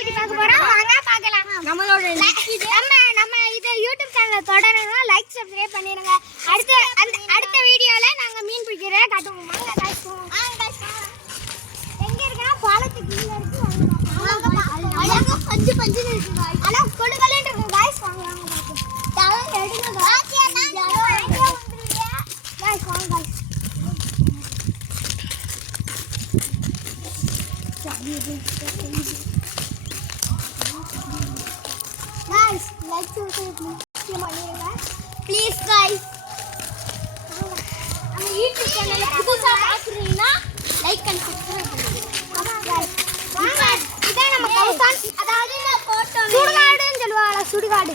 பத்தி பார்க்க போறோம். வாங்க பார்க்கலாம். நம்மளோட நம்ம இது யூடியூப் சேனலை தொடரணும். லைக் சப்ஸ்கிரைப் பண்ணிடுங்க. அடுத்த வீடியோல நாங்க மீன் பிடிக்கிறத காட்டுவோம். வாங்க गाइस போவோம். எங்க இருக்கா? பாலத்துக்கு கீழ இருக்கு. அழகா பஞ்சு பஞ்சு இருக்கு गाइस. ஆனா கொளுகலன்னு இருக்கு गाइस. வாங்க வாங்க பாப்போம். தலை எடுங்க गाइस. யாரோ எங்க வந்துருவீங்க गाइस. வாங்க guys. Guys, like to please guys. நம்ம YouTube channel புதுசா பாக்குறீங்கன்னா லைக் and subscribe பண்ணுங்க. guys வாங்க இதான் நம்ம கவுசான் அதாவது இந்த போட்டோ சுடுகாடுன்னு சொல்லுவாங்க சுடுகாடு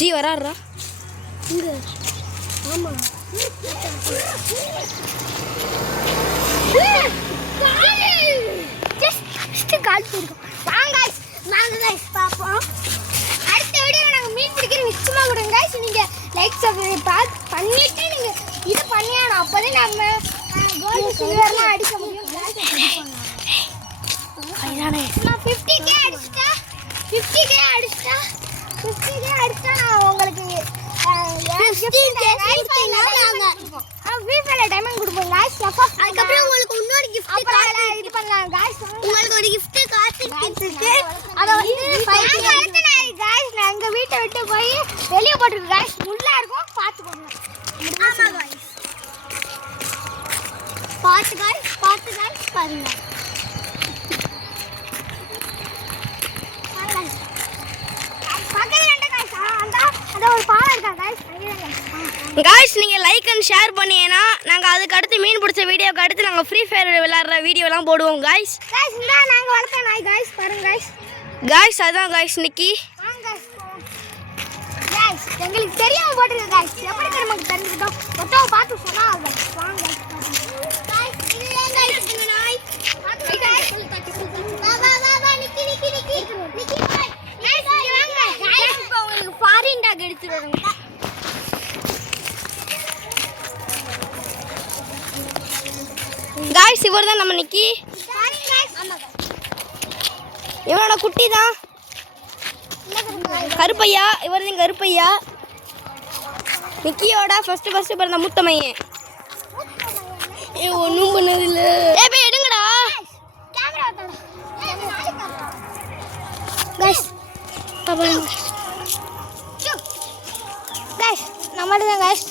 ஜி வராறா இங்க ஆமா ஜஸ்ட் கால் போடுங்க வாங்க गाइस வாங்க गाइस பாப்போம் அடுத்த வீடியோல நாங்க மீன் பிடிக்கிற நிச்சயமா கொடுங்க गाइस நீங்க லைக் சப்ஸ்கிரைப் பண்ணிட்டு நீங்க இது பண்ணியானோ அப்பதான் நம்ம கோல்ட் சில்வர்லாம் அடிக்க முடியும் गाइस ஐயானே நான் 50k அடிச்சா நான் உங்களுக்கு 50k வீட்ல டைமண்ட் கொடுப்போம் गाइस அதுக்கு அப்புறம் உங்களுக்கு இன்னொரு gift கார்டு இது பண்ணலாம் गाइस உங்களுக்கு ஒரு gift கார்டு இருக்கு அத வந்து அடுத்து நான் गाइस நான் எங்க வீட்டை விட்டு போய் வெளிய போட்டுருக்கு गाइस உள்ள இருக்கும் பாத்துக்கோங்க ஆமா गाइस பாத்து गाइस பாருங்க गाइस நீங்க லைக் and ஷேர் பண்ணீங்கனா நாங்க அதுக்கு அடுத்து மீன் பிடிச்ச வீடியோக்கு அடுத்து நாங்க ஃப்ரீ ஃபயர் விளையாடுற வீடியோலாம் போடுவோம் गाइस இந்த நாங்க வளர்த்த நாய் गाइस பாருங்க गाइस அதான் गाइस நிக்கி வாங்க गाइस உங்களுக்கு தெரியாம போட்டுருங்க गाइस எப்படி நமக்கு தெரிஞ்சுட்டோம் போட்டோ பார்த்து சொன்னா गाइस வாங்க गाइस இது ஏன் गाइस இந்த நாய் பாத்து गाइस வா நிக்கி பாய் गाइस இங்க வாங்க गाइस இப்போ உங்களுக்கு ஃபாரின் டாக் எடுத்து வரேன் गाइस இவர்தான் நம்ம நிக்கி இவனோட குட்டி தான் கருப்பையா இவர்தான் கருப்பையா நிக்கியோட ஃபர்ஸ்ட் பிறந்த முத்தமையே ஒன்றும் பண்ணதில்லை போய் எடுங்கடா நம்மளுதான் गाइस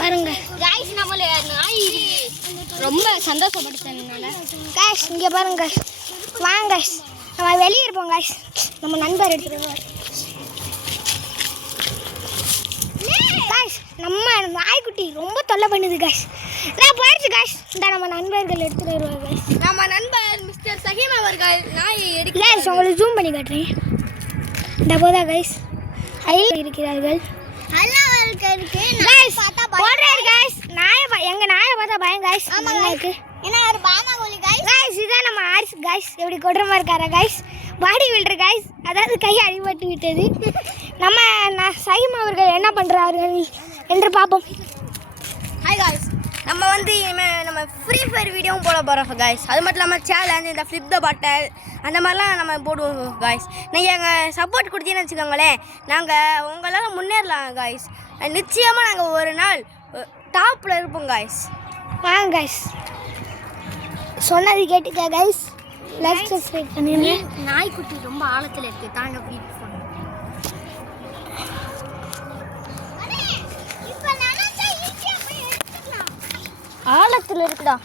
பாருங்க गाइस நம்மள நாய் ரொம்ப சந்தோஷப்படுறதுனால गाइस இங்க பாருங்க வாங்க गाइस நம்ம வெளிய இருப்போம் गाइस நம்ம நண்பர் எடுத்துட்டு வர गाइस நம்ம நாய்க்குட்டி ரொம்ப தொல்லை பண்ணுது गाइस நான் போயிடுச்சு गाइस இந்த நம்ம நண்பர்கள் எடுத்துட்டு வருவாங்க गाइस நம்ம நண்பர் மிஸ்டர் சஹீம் அவர்கள் நாய் எடுக்க गाइस உங்களுக்கு ஜூம் பண்ணி காட்டுறேன் இந்த போதா गाइस ஐ இருக்கிறார்கள் அல்லாஹ்வுக்கு இருக்கு गाइस பார்த்தா போடுறாரு गाइस எங்க நாயை பார்த்தா பயம் गाइस இருக்கு என்ன ஒரு பாமா கோலி गाइस இதான் நம்ம ஆரிஸ் गाइस எப்படி கொட்றமா இருக்காரா गाइस பாடி பில்டர் गाइस அதாவது கை அடிபட்டு விட்டது நம்ம சஹீம் அவர்கள் என்ன பண்றார்கள் என்று பாப்போம் ஹாய் गाइस நம்ம வந்து நம்ம ஃப்ரீ ஃபயர் வீடியோவும் போட போகிறோம் गाइस அது மட்டும் இல்லாமல் சேலஞ்ச் இந்த ஃப்ளிப் த பாட்டில் அந்த மாதிரிலாம் நம்ம போடுவோம் गाइस நீங்கள் எங்கள் சப்போர்ட் கொடுத்தீங்கன்னு வச்சுக்கோங்களேன் நாங்கள் உங்களால் முன்னேறலாம் गाइस நிச்சயமாக நாங்கள் ஒரு நாள் டாப்பில் இருப்போம் गाइस வாங்க गाइस சொன்னது கேட்டுக்க गाइस லைக் சப்ஸ்கிரைப் பண்ணுங்க நாய்க்குட்டி ரொம்ப ஆழத்தில் இருக்குது தாங்க ஃபீட் பண்ணுங்க ஆழத்துல இருக்குடா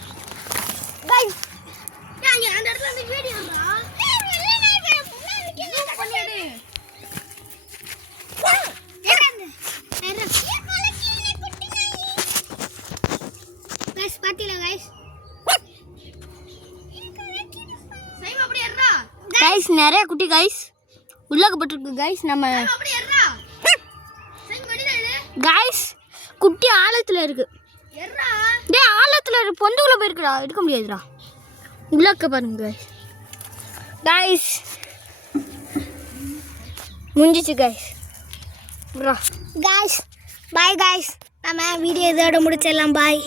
गाइस அந்த இடத்துல அந்த வீடியோடா गाइस பாத்தீங்களா गाइस சைம் அப்படியே ஏறா गाइस நிறைய குட்டி गाइस உள்ளக்கப்பட்டிருக்கு गाइस நம்ம அப்படியே ஏறா சைம் மடிடா இது गाइस குட்டி ஆழத்துல இருக்கு ஏறா டேய் ஆழத்துல பொந்துக்குள்ள போயிருக்குடா எடுக்க முடியாதுடா உள்ளக்க பாருங்க गाइस முடிஞ்சிச்சு गाइस गाइस बाय गाइस நம்ம வீடியோ இதோட முடிச்சிடலாம் பாய்